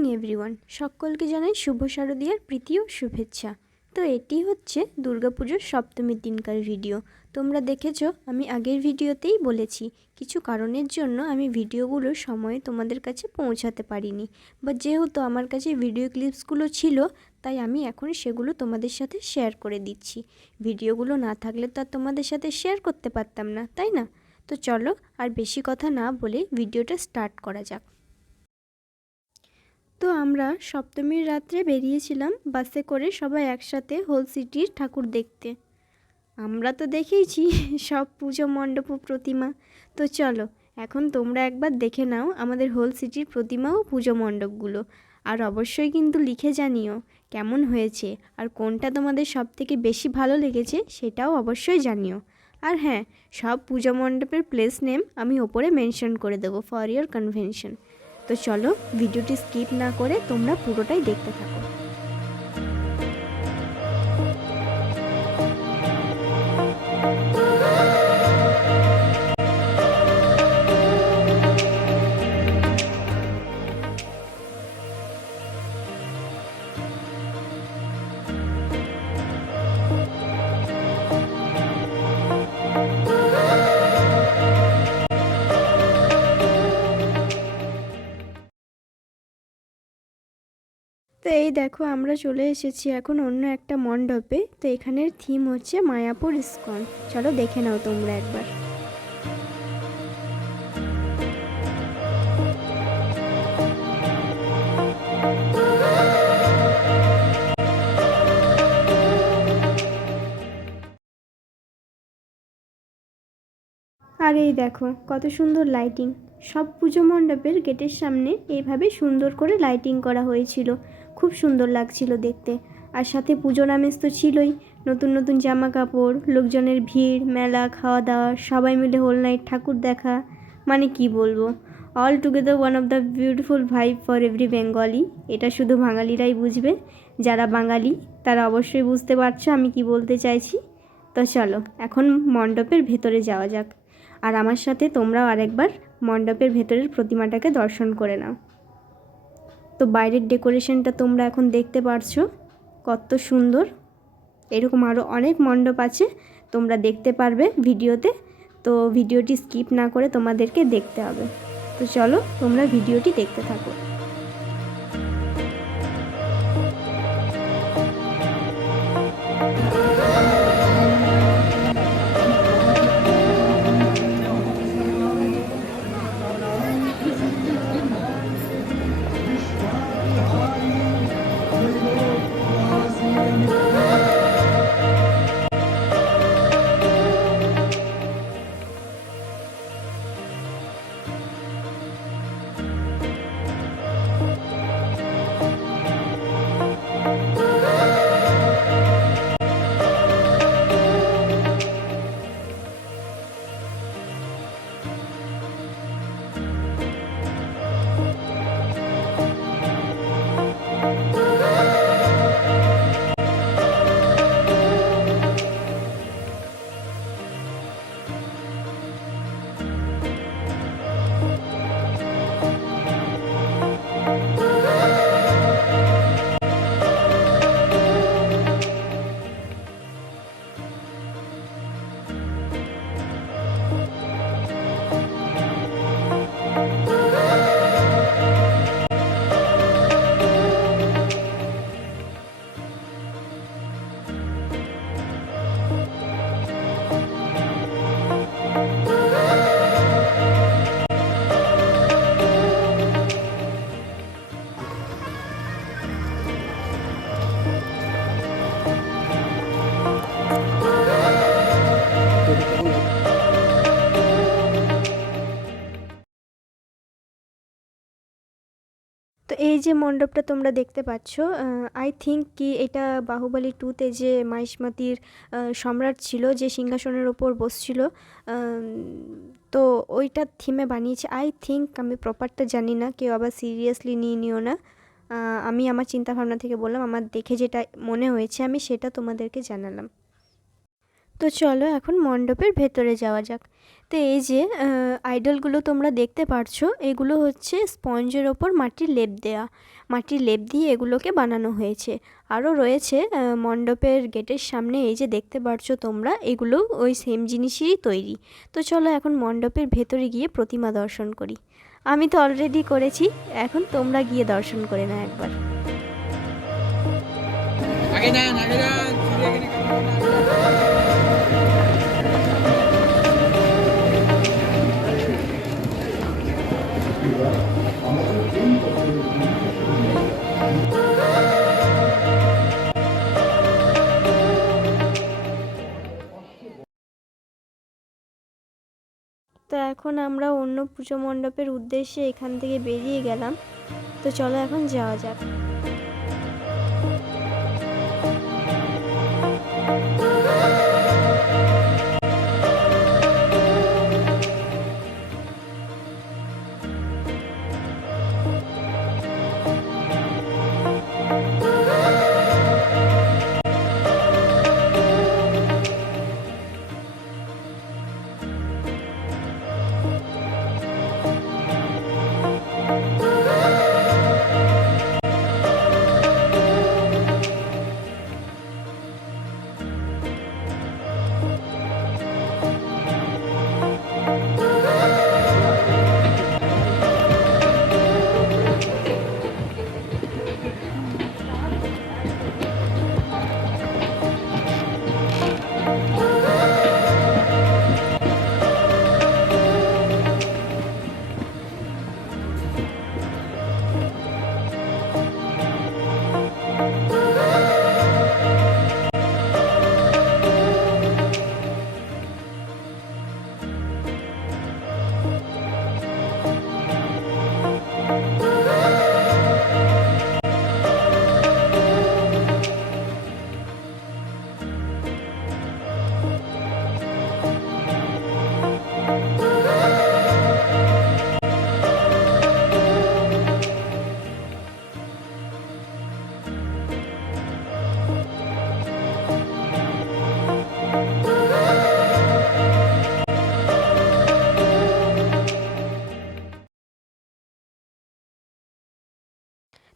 Morning everyone, সকলকে জানাই শুভ শারদীয়ার প্রীতি ও শুভেচ্ছা। তো এটি হচ্ছে দুর্গাপুজোর সপ্তমীর দিনকার ভিডিও। তোমরা দেখেছো, আমি আগের ভিডিওতেই বলেছি কিছু কারণের জন্য আমি ভিডিওগুলো সময়ে তোমাদের কাছে পৌঁছাতে পারিনি, বা যেহেতু আমার কাছে ভিডিও ক্লিপসগুলো ছিল তাই আমি এখন সেগুলো তোমাদের সাথে শেয়ার করে দিচ্ছি। ভিডিওগুলো না থাকলে তো আর তোমাদের সাথে শেয়ার করতে পারতাম না, তাই না? তো চলো আর বেশি কথা না বলে ভিডিওটা স্টার্ট করা যাক। তো আমরা সপ্তমীর রাত্রে বেরিয়েছিলাম বাসে করে সবাই একসাথে হোল সিটির ঠাকুর দেখতে। আমরা তো দেখেইছি সব পুজো মণ্ডপ ও প্রতিমা। তো চলো এখন তোমরা একবার দেখে নাও আমাদের হোল সিটির প্রতিমা ও পুজো মণ্ডপগুলো। আর অবশ্যই কিন্তু লিখে জানিও কেমন হয়েছে, আর কোনটা তোমাদের সব থেকে বেশি ভালো লেগেছে সেটাও অবশ্যই জানিও। আর হ্যাঁ, সব পুজো মণ্ডপের প্লেস নেম আমি ওপরে মেনশন করে দেবো ফর ইয়োর কনভেনশন। তো চলো ভিডিওটি স্কিপ না করে তোমরা পুরোটাই দেখতে থাকো। তো এই দেখো আমরা চলে এসেছি এখন অন্য একটা মণ্ডপে। তো এখানের থিম হচ্ছে মায়াপুর ইস্কন। চলো দেখে নাও তোমরা একবার। আর এই দেখো কত সুন্দর লাইটিং। সব পুজো মণ্ডপের গেটের সামনে এইভাবে সুন্দর করে লাইটিং করা হয়েছিল, খুব সুন্দর লাগছিল দেখতে। আর সাথে পুজোর আমেজ তো ছিলই, নতুন নতুন জামা কাপড়, লোকজনের ভিড়, মেলা, খাওয়া দাওয়া, সবাই মিলে হোল নাইট ঠাকুর দেখা। মানে কি বলবো, all together one of the beautiful vibe for every Bengali. এটা শুধু বাঙালিরাই বুঝবে, যারা বাঙালি তারা অবশ্যই বুঝতে পারছো আমি কি বলতে চাইছি। তো চলো এখন মণ্ডপের ভেতরে যাওয়া যাক, আর আমার সাথে তোমরাও আরেকবার মণ্ডপের ভেতরের প্রতিমাটাকে দর্শন করে নাও। তো বাইরের ডেকোরেশনটা তোমরা এখন দেখতে পারছো কত সুন্দর। এরকম আরও অনেক মণ্ডপ আছে, তোমরা দেখতে পারবে ভিডিওতে। তো ভিডিওটি স্কিপ না করে তোমাদেরকে দেখতে হবে। তো চলো তোমরা ভিডিওটি দেখতে থাকো। তো এই যে মণ্ডপটা তোমরা দেখতে পাচ্ছ, আই থিঙ্ক কি এটা বাহুবলী 2তে যে মাহিষ্মতির সম্রাট ছিল, যে সিংহাসনের ওপর বসছিল, তো ওইটার থিমে বানিয়েছে আই থিঙ্ক। আমি প্রপারটা জানি না, কেউ আবার সিরিয়াসলি নিও না। আমি আমার চিন্তা ভাবনা থেকে বললাম, আমার দেখে যেটা মনে হয়েছে আমি সেটা তোমাদেরকে জানালাম। তো চলো এখন মণ্ডপের ভেতরে যাওয়া যাক। তো এই যে আইডলগুলো তোমরা দেখতে পারছো, এগুলো হচ্ছে স্পঞ্জের ওপর মাটির লেপ দেয়া, মাটির লেপ দিয়ে এগুলোকে বানানো হয়েছে। আরও রয়েছে মণ্ডপের গেটের সামনে, এই যে দেখতে পারছো তোমরা, এগুলো ওই সেম জিনিসেরই তৈরি। তো চলো এখন মণ্ডপের ভেতরে গিয়ে প্রতিমা দর্শন করি। আমি তো অলরেডি করেছি, এখন তোমরা গিয়ে দর্শন করে নাও একবার। তো এখন আমরা অন্য পুজো মণ্ডপের উদ্দেশ্যে এখান থেকে বেরিয়ে গেলাম। তো চলো এখন যাওয়া যাক।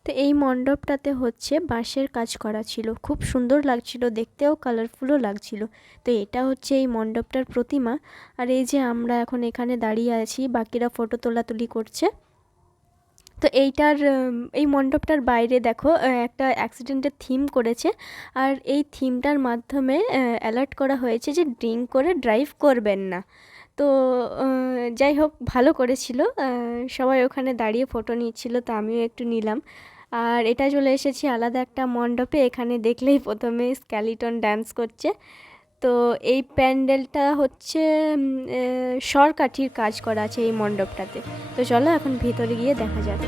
তো এই মণ্ডপটাতে হচ্ছে বাঁশের কাজ করা ছিল, খুব সুন্দর লাগছিল দেখতেও, কালারফুলও লাগছিল। তো এটা হচ্ছে এই মণ্ডপটার প্রতিমা। আর এই যে আমরা এখন এখানে দাঁড়িয়ে আছি, বাকিরা ফটো তোলাতুলি করছে। তো এই মণ্ডপটার বাইরে দেখো একটা অ্যাক্সিডেন্টের থিম করেছে, আর এই থিমটার মাধ্যমে অ্যালার্ট করা হয়েছে যে ড্রিঙ্ক করে ড্রাইভ করবেন না। তো যাই হোক, ভালো করেছিল। সবাই ওখানে দাঁড়িয়ে ফটো নিচ্ছিল, তো আমিও একটু নিলাম। আর এটা চলে এসেছি আলাদা একটা মণ্ডপে, এখানে দেখলেই প্রথমে স্কেলিটন ড্যান্স করছে। তো এই প্যান্ডেলটা হচ্ছে সরকাঠির কাজ করা আছে এই মণ্ডপটাতে। তো চলো এখন ভেতরে গিয়ে দেখা যাক।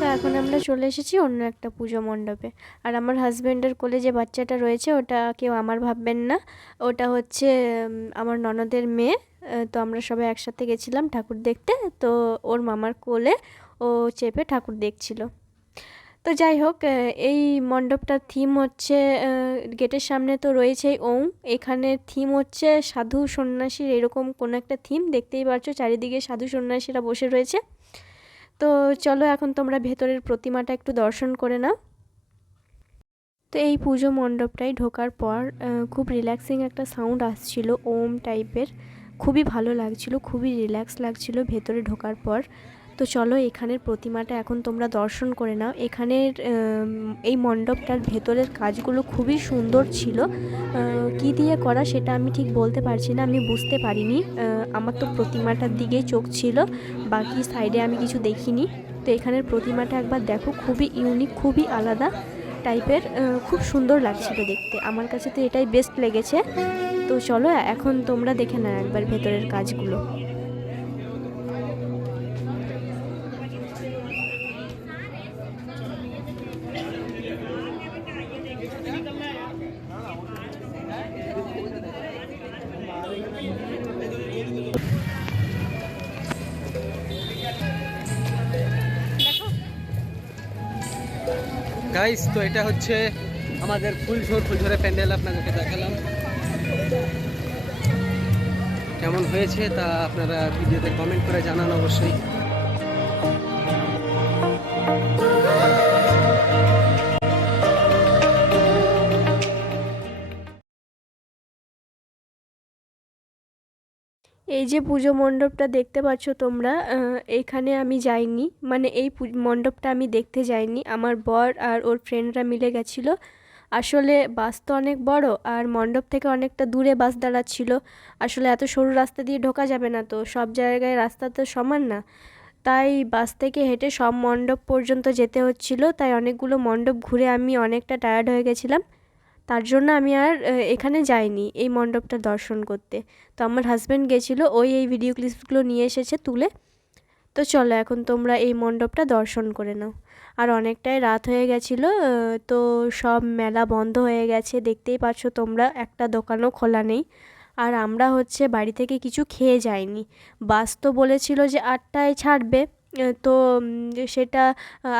তো এখন আমরা চলে এসেছি অন্য একটা পুজো মণ্ডপে। আর আমার হাজব্যান্ডের কোলে যে বাচ্চাটা রয়েছে, ওটা কেউ আমার ভাববেন না, ওটা হচ্ছে আমার ননদের মেয়ে। তো আমরা সবাই একসাথে গেছিলাম ঠাকুর দেখতে, তো ওর মামার কোলে ও চেপে ঠাকুর দেখছিল। তো যাই হোক, এই মণ্ডপটার থিম হচ্ছে, গেটের সামনে তো রয়েছেই ওম, এখানে থিম হচ্ছে সাধু সন্ন্যাসীর, এরকম কোনো একটা থিম। দেখতেই পাচ্ছ চারিদিকে সাধু সন্ন্যাসীরা বসে রয়েছে। তো চলো এখন তোমরা ভেতরের প্রতিমাটা একটু দর্শন করে নাও। তো এই পুজো মণ্ডপটায় ঢোকার পর খুব রিল্যাক্সিং একটা সাউন্ড আসছিল, ওম টাইপের, খুবই ভালো লাগছিল, খুবই রিল্যাক্স লাগছিল ভেতরে ঢোকার পর। তো চলো এখানের প্রতিমাটা এখন তোমরা দর্শন করে নাও। এখানের এই মণ্ডপটার ভেতরের কাজগুলো খুবই সুন্দর ছিল। কী দিয়ে করা সেটা আমি ঠিক বলতে পারছি না, আমি বুঝতে পারিনি। আমার তো প্রতিমাটার দিকেই চোখ ছিল, বাকি সাইডে আমি কিছু দেখিনি। তো এখানের প্রতিমাটা একবার দেখো, খুবই ইউনিক, খুবই আলাদা। টাইপের, খুব সুন্দর লাগছিল দেখতে। আমার কাছে তো এটাই বেস্ট লেগেছে। তো চলো এখন তোমরা দেখে নাও একবার ভেতরের কাজগুলো। গাইস, তো এটা হচ্ছে আমাদের ফুলঝোরে প্যান্ডেল, আপনাদেরকে দেখালাম কেমন হয়েছে তা আপনারা ভিডিওতে কমেন্ট করে জানান অবশ্যই। এই যে পুজো মণ্ডপটা দেখতে পাচ্ছ তোমরা, এখানে আমি যাইনি, মানে এই মণ্ডপটা আমি দেখতে যাইনি। আমার বর আর ওর ফ্রেন্ডরা মিলে গেছিলো। আসলে বাস তো অনেক বড়, আর মণ্ডপ থেকে অনেকটা দূরে বাস দাঁড়াচ্ছিল। আসলে এত সরু রাস্তা দিয়ে ঢোকা যাবে না, তো সব জায়গায় রাস্তা তো সমান না, তাই বাস থেকে হেঁটে সব মণ্ডপ পর্যন্ত যেতে হচ্ছিল। তাই অনেকগুলো মণ্ডপ ঘুরে আমি অনেকটা টায়ার্ড হয়ে গেছিলাম। তার জন্য আমি আর এখানে যাইনি এই মণ্ডপটা দর্শন করতে। তো আমার হাজব্যান্ড গেছিলো, ওই এই ভিডিও ক্লিপসগুলো নিয়ে এসেছে তুলে। তো চলো এখন তোমরা এই মণ্ডপটা দর্শন করে নাও। আর অনেকটাই রাত হয়ে গেছিলো, তো সব মেলা বন্ধ হয়ে গেছে, দেখতেই পাচ্ছ তোমরা, একটা দোকানও খোলা নেই। আর আমরা হচ্ছে বাড়ি থেকে কিছু খেয়ে যাইনি। বাস তো বলেছিল যে 8টায় ছাড়বে, তো সেটা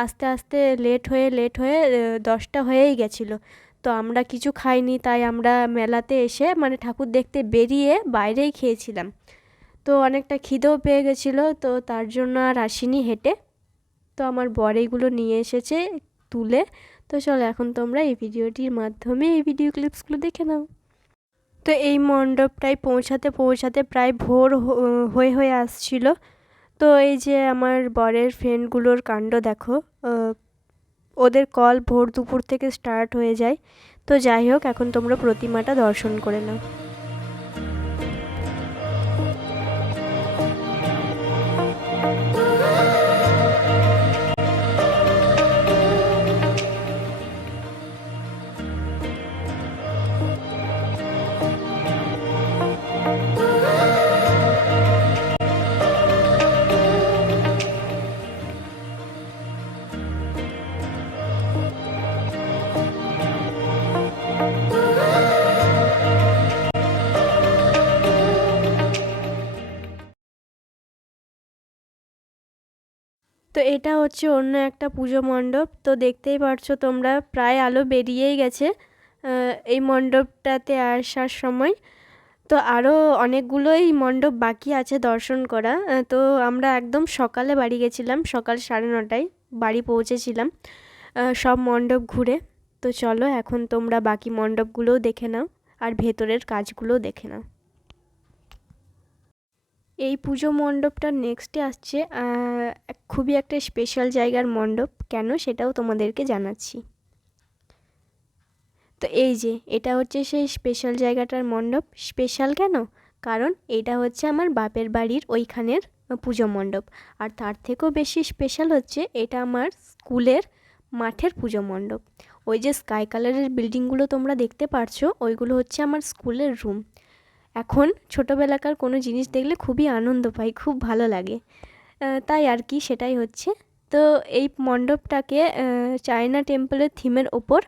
আস্তে আস্তে লেট হয়ে 10টা হয়েই গেছিলো। তো আমরা কিছু খাইনি, তাই আমরা মেলাতে এসে মানে ঠাকুর দেখতে বেরিয়ে বাইরেই খেয়েছিলাম। তো অনেকটা খিদেও পেয়ে গেছিলো, তো তার জন্য আর আসিনি হেঁটে। তো আমার বর এইগুলো নিয়ে এসেছে তুলে। তো চলো এখন তোমরা এই ভিডিওটির মাধ্যমে এই ভিডিও ক্লিপসগুলো দেখে নাও। তো এই মণ্ডপটায় পৌঁছাতে প্রায় ভোর হয়ে আসছিল। তো এই যে আমার বরের ফ্রেন্ডগুলোর কাণ্ড দেখো, ওদের কল ভোর দুপুর থেকে স্টার্ট হয়ে যায়। তো যাই হোক, এখন তোমরা প্রতিমাটা দর্শন করে নাও। তো এটা হচ্ছে অন্য একটা পুজো মণ্ডপ। তো দেখতেই পারছো তোমরা, প্রায় আলো বেরিয়েই গেছে এই মণ্ডপটাতে আসার সময়। তো আরও অনেকগুলোই মণ্ডপ বাকি আছে দর্শন করা। তো আমরা একদম সকালে বাড়ি গেছিলাম, সকাল 9:30টায় বাড়ি পৌঁছেছিলাম সব মণ্ডপ ঘুরে। তো চলো এখন তোমরা বাকি মণ্ডপগুলোও দেখে নাও আর ভেতরের কাজগুলোও দেখে নাও। এই পুজো মণ্ডপটার নেক্সটে আসছে খুবই একটা স্পেশাল জায়গার মণ্ডপ, কেন সেটাও তোমাদেরকে জানাচ্ছি। তো এই যে এটা হচ্ছে সেই স্পেশাল জায়গাটার মণ্ডপ। স্পেশাল কেন? কারণ এটা হচ্ছে আমার বাপের বাড়ির ওইখানের পুজো মণ্ডপ। আর তার থেকেও বেশি স্পেশাল হচ্ছে এটা আমার স্কুলের মাঠের পুজো মণ্ডপ। ওই যে স্কাই কালারের বিল্ডিংগুলো তোমরা দেখতে পারছো, ওইগুলো হচ্ছে আমার স্কুলের রুম। এখন ছোটোবেলাকার কোনো জিনিস দেখলে খুবই আনন্দ পাই, খুব ভালো লাগে, তাই আর কি, সেটাই হচ্ছে। তো এই মণ্ডপটাকে চায়না টেম্পলের থিমের ওপর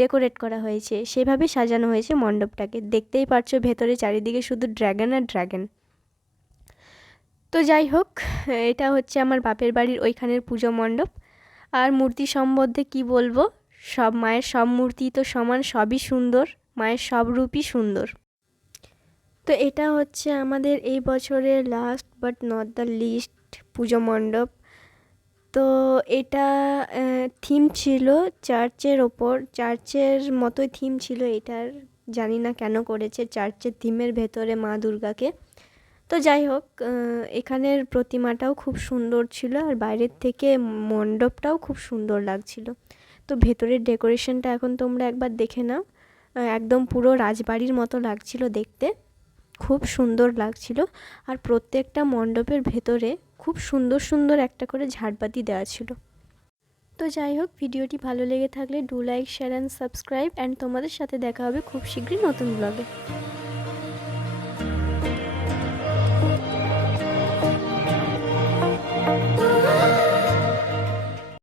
ডেকোরেট করা হয়েছে, সেভাবে সাজানো হয়েছে মণ্ডপটাকে। দেখতেই পারছো ভেতরে চারিদিকে শুধু ড্র্যাগন আর ড্র্যাগন। তো যাই হোক, এটা হচ্ছে আমার বাপের বাড়ির ওইখানের পুজো মণ্ডপ। আর মূর্তি সম্বন্ধে কি বলবো, সব মায়ের সব মূর্তি তো সমান, সবই সুন্দর, মায়ের সব রূপই সুন্দর। তো এটা হচ্ছে আমাদের এই বছরের last but not the least পুজো মণ্ডপ। তো এটা থিম ছিল চার্চের ওপর, চার্চের মতোই থিম ছিল এটার, জানি না কেন করেছে চার্চের থিমের ভেতরে মা দুর্গাকে। তো যাই হোক, এখানের প্রতিমাটাও খুব সুন্দর ছিল, আর বাইরের থেকে মণ্ডপটাও খুব সুন্দর লাগছিল। তো ভেতরের ডেকোরেশনটা এখন তোমরা একবার দেখে নাও, একদম পুরো রাজবাড়ির মতো লাগছিল দেখতে, খুব সুন্দর লাগছিল। আর প্রত্যেকটা মণ্ডপের ভেতরে খুব সুন্দর সুন্দর একটা করে ঝাড়বাতি দেওয়া ছিল। তো যাই হোক, ভিডিওটি ভালো লেগে থাকলে do like, share and subscribe, and তোমাদের সাথে দেখা হবে খুব শীঘ্রই নতুন ব্লগে।